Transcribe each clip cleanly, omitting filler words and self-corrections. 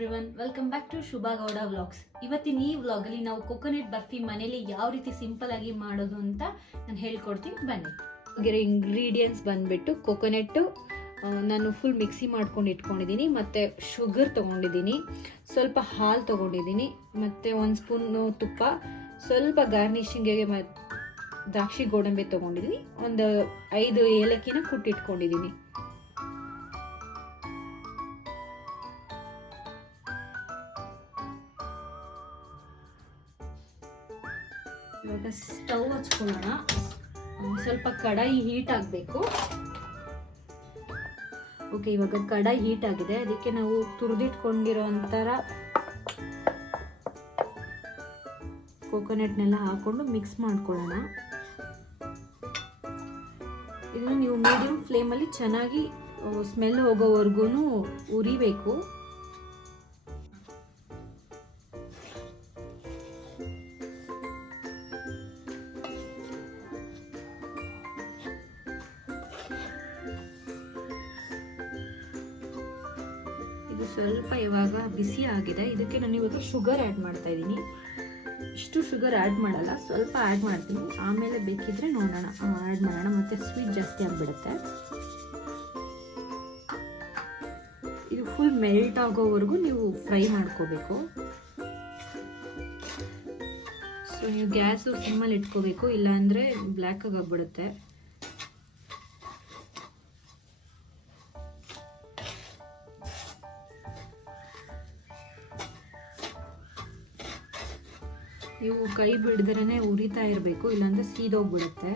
Everyone, welcome back to Shubha Gowda vlogs. ಇವತ್ತಿನ ಈ ವ್ಲಾಗಲ್ಲಿ ನಾವು ಕೊಕೊನಟ್ ಬರ್ಫಿ ಮನೇಲಿ ಯಾವ ರೀತಿ ಸಿಂಪಲ್ ಆಗಿ ಮಾಡೋದು ಅಂತ ನಾನು ಹೇಳ್ಕೊಡ್ತೀನಿ, ಬನ್ನಿ. ಇಂಗ್ರೀಡಿಯೆಂಟ್ಸ್ ಬಂದ್ಬಿಟ್ಟು ಕೊಕೊನಟ್ಟು ನಾನು ಫುಲ್ ಮಿಕ್ಸಿ ಮಾಡ್ಕೊಂಡು ಇಟ್ಕೊಂಡಿದ್ದೀನಿ, ಮತ್ತು ಶುಗರ್ ತೊಗೊಂಡಿದ್ದೀನಿ, ಸ್ವಲ್ಪ ಹಾಲು ತೊಗೊಂಡಿದ್ದೀನಿ, ಮತ್ತು 1 ಸ್ಪೂನು ತುಪ್ಪ, ಸ್ವಲ್ಪ ಗಾರ್ನಿಷಿಂಗ್ಗೆ ದ್ರಾಕ್ಷಿ ಗೋಡಂಬಿ ತೊಗೊಂಡಿದ್ದೀನಿ, ಒಂದು 5 ಏಲಕ್ಕಿನ ಕುಟ್ಟಿಟ್ಕೊಂಡಿದ್ದೀನಿ. ಇವಾಗ ಸ್ಟವ್ ಹಚ್ಕೊಳ್ಳೋಣ. ಸ್ವಲ್ಪ ಕಡಾಯಿ ಹೀಟ್ ಆಗಬೇಕು. ಓಕೆ, ಇವಾಗ ಕಡಾಯಿ ಹೀಟ್ ಆಗಿದೆ. ಅದಕ್ಕೆ ನಾವು ತುರಿದಿಟ್ಕೊಂಡಿರೋ ಅಂತರ ಕೋಕೋನಟ್ನೆಲ್ಲ ಹಾಕೊಂಡು ಮಿಕ್ಸ್ ಮಾಡ್ಕೊಳ್ಳೋಣ. ಇದನ್ನು ನೀವು ಮೀಡಿಯಂ ಫ್ಲೇಮಲ್ಲಿ ಚೆನ್ನಾಗಿ ಸ್ಮೆಲ್ ಹೋಗೋವರೆಗೂ ಉರಿಬೇಕು. ಇದು ಸ್ವಲ್ಪ ಇವಾಗ ಬಿಸಿ ಆಗಿದೆ. ಇದಕ್ಕೆ ನಾನು ಇವಾಗ ಶುಗರ್ ಆ್ಯಡ್ ಮಾಡ್ತಾ ಇದ್ದೀನಿ. ಇಷ್ಟು ಶುಗರ್ ಆ್ಯಡ್ ಮಾಡಲ್ಲ, ಸ್ವಲ್ಪ ಆ್ಯಡ್ ಮಾಡ್ತೀನಿ, ಆಮೇಲೆ ಬೇಕಿದ್ರೆ ನೋಡೋಣ ಆ್ಯಡ್ ಮಾಡೋಣ, ಮತ್ತೆ ಸ್ವೀಟ್ ಜಾಸ್ತಿ ಆಗಿಬಿಡುತ್ತೆ. ಇದು ಫುಲ್ ಮೆಲ್ಟ್ ಆಗೋವರೆಗೂ ನೀವು ಫ್ರೈ ಮಾಡ್ಕೋಬೇಕು. ಸೊ ನೀವು ಗ್ಯಾಸು ಸಿಮ್ಮಲ್ಲಿ ಇಟ್ಕೋಬೇಕು, ಇಲ್ಲಾಂದರೆ ಬ್ಲ್ಯಾಕ್ ಆಗಿಬಿಡುತ್ತೆ. ನೀವು ಕೈ ಬಿಡದ್ರೇ ಉರಿತಾ ಇರಬೇಕು, ಇಲ್ಲಾಂದ್ರೆ ಸೀದೋಗ್ಬಿಡುತ್ತೆ.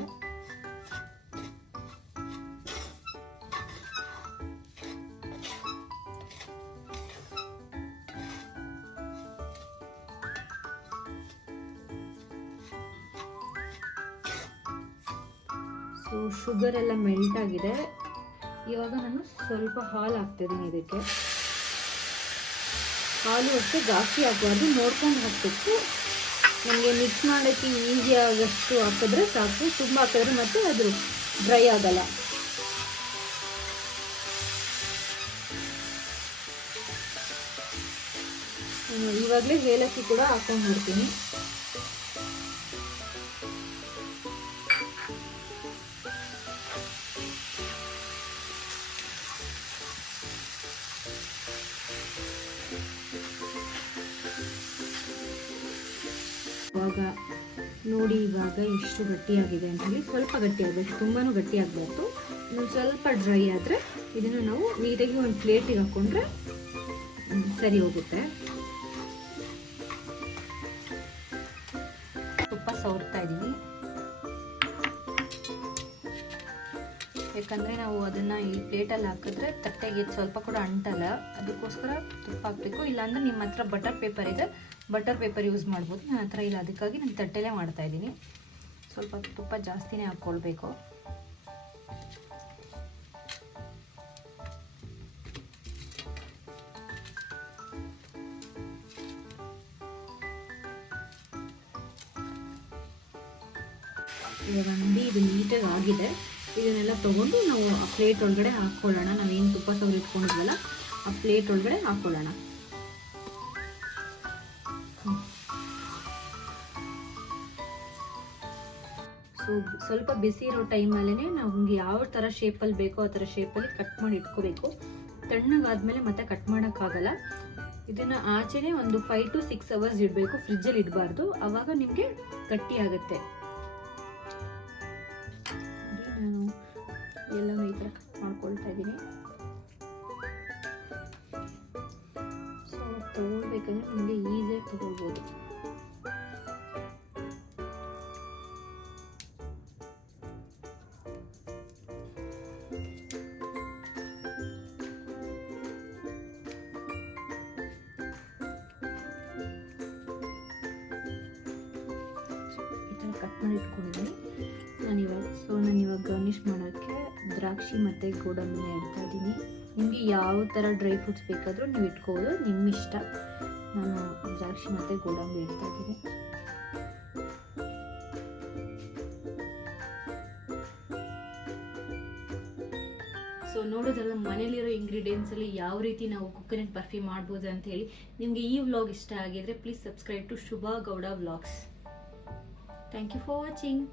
ಸೊ ಶುಗರ್ ಎಲ್ಲ ಮೆಲ್ಟ್ ಆಗಿದೆ. ಇವಾಗ ನಾನು ಸ್ವಲ್ಪ ಹಾಲು ಹಾಕ್ತಿದ್ದೀನಿ. ಇದಕ್ಕೆ ಹಾಲು ಅಷ್ಟೇ ಜಾಸ್ತಿ ಹಾಕಬಾರ್ದು, ನೋಡ್ಕೊಂಡು ಹಾಕಬೇಕು. ನಮಗೆ ಮಿಕ್ಸ್ ಮಾಡೋಕ್ಕೆ ಈಸಿ ಆಗಷ್ಟು ಹಾಕಿದ್ರೆ ಸಾಕು. ತುಂಬ ಹಾಕಿದ್ರೆ ಮತ್ತೆ ಅದು ಡ್ರೈ ಆಗಲ್ಲ. ಇವಾಗಲೇ ಏಲಕ್ಕಿ ಕೂಡ ಹಾಕೊಂಡ್ಬಿಡ್ತೀನಿ. ಇವಾಗ ನೋಡಿ, ಇವಾಗ ಎಷ್ಟು ಗಟ್ಟಿಯಾಗಿದೆ ಅಂತ ಹೇಳಿ. ಸ್ವಲ್ಪ ಗಟ್ಟಿ ಆಗಬೇಕು, ತುಂಬಾ ಗಟ್ಟಿ ಆಗಬಾರ್ದು. ಇನ್ನೊಂದು ಸ್ವಲ್ಪ ಡ್ರೈ ಆದರೆ ಇದನ್ನು ನಾವು ನೀಟಾಗಿ ಒಂದು ಪ್ಲೇಟಿಗೆ ಹಾಕ್ಕೊಂಡ್ರೆ ಸರಿ ಹೋಗುತ್ತೆ. ತುಪ್ಪ ಸವರ್ತಾ ಇದ್ದೀನಿ, ಯಾಕಂದರೆ ನಾವು ಅದನ್ನು ಈ ಪ್ಲೇಟಲ್ಲಿ ಹಾಕಿದ್ರೆ ತಟ್ಟೆಗೆ ಸ್ವಲ್ಪ ಕೂಡ ಅಂಟಲ್ಲ. ಅದಕ್ಕೋಸ್ಕರ ತುಪ್ಪ ಹಾಕಬೇಕು. ಇಲ್ಲಾಂದರೆ ನಿಮ್ಮ ಹತ್ರ ಬಟರ್ ಪೇಪರ್ ಇದೆ, ಬಟರ್ ಪೇಪರ್ ಯೂಸ್ ಮಾಡ್ಬೋದು. ನನ್ನ ಹತ್ರ ಇಲ್ಲ, ಅದಕ್ಕಾಗಿ ನಾನು ತಟ್ಟೆಲೇ ಮಾಡ್ತಾ ಇದ್ದೀನಿ. ಸ್ವಲ್ಪ ತುಪ್ಪ ಜಾಸ್ತಿನೇ ಹಾಕ್ಕೊಳ್ಬೇಕು. ಇವಾಗ ನೋಡಿ ಇದು ನೀಟಾಗಿ ಆಗಿದೆ. ಇದನ್ನೆಲ್ಲ ತೊಗೊಂಡು ನಾವು ಆ ಪ್ಲೇಟ್ ಒಳಗಡೆ ಹಾಕ್ಕೊಳ್ಳೋಣ. ನಾವೇನು ತುಪ್ಪ ಸವರಿ ಇಟ್ಕೊಂಡಿದ್ವಲ್ಲ ಆ ಪ್ಲೇಟ್ ಒಳಗಡೆ ಹಾಕ್ಕೊಳ್ಳೋಣ. ಸೊ ಸ್ವಲ್ಪ ಬಿಸಿ ಇರೋ ಟೈಮಲ್ಲೇ ನಮ್ಗೆ ಯಾವ ಥರ ಶೇಪಲ್ಲಿ ಬೇಕೋ ಆ ಥರ ಶೇಪಲ್ಲಿ ಕಟ್ ಮಾಡಿ ಇಟ್ಕೋಬೇಕು. ತಣ್ಣಗಾದ್ಮೇಲೆ ಮತ್ತೆ ಕಟ್ ಮಾಡೋಕ್ಕಾಗಲ್ಲ. ಇದನ್ನು ಆಚೆನೇ ಒಂದು 5 to 6 hours ಇಡಬೇಕು, ಫ್ರಿಜ್ಜಲ್ಲಿ ಇಡಬಾರ್ದು. ಆವಾಗ ನಿಮಗೆ ಗಟ್ಟಿ ಆಗುತ್ತೆ. ನಾನು ಎಲ್ಲನೂ ಈ ಥರ ಕಟ್ ಮಾಡ್ಕೊಳ್ತಾ ಇದ್ದೀನಿ. ಸೊ ತೊಗೊಳ್ಬೇಕಂದ್ರೆ ನಿಮಗೆ ಈಸಿಯಾಗಿ ತೊಗೊಳ್ಬೋದು. ಕಟ್ ಮಾಡಿ ಇಟ್ಕೊಂಡಿದ್ದೀನಿ ನಾನಿವಾಗ ಗಾರ್ನಿಷ್ ಮಾಡೋಕ್ಕೆ ದ್ರಾಕ್ಷಿ ಮತ್ತು ಗೋಡಂಬಿನ ಇಡ್ತಾ ಇದ್ದೀನಿ. ನಿಮಗೆ ಯಾವ ಥರ ಡ್ರೈ ಫ್ರೂಟ್ಸ್ ಬೇಕಾದರೂ ನೀವು ಇಟ್ಕೋಬೋದು, ನಿಮ್ಮ ಇಷ್ಟ. ನಾನು ದ್ರಾಕ್ಷಿ ಮತ್ತು ಗೋಡಂಬಿ ಇಡ್ತಾ ಇದ್ದೀನಿ. ಸೊ ನೋಡೋದ್ರಲ್ಲ ಮನೇಲಿರೋ ಇಂಗ್ರೀಡಿಯೆಂಟ್ಸಲ್ಲಿ ಯಾವ ರೀತಿ ನಾವು ಕೊಕೊನೆಟ್ ಬರ್ಫಿ ಮಾಡ್ಬೋದು ಅಂತ ಹೇಳಿ. ನಿಮಗೆ ಈ ವ್ಲಾಗ್ ಇಷ್ಟ ಆಗಿದ್ರೆ please subscribe to Shubha Gowda vlogs. Thank you for watching.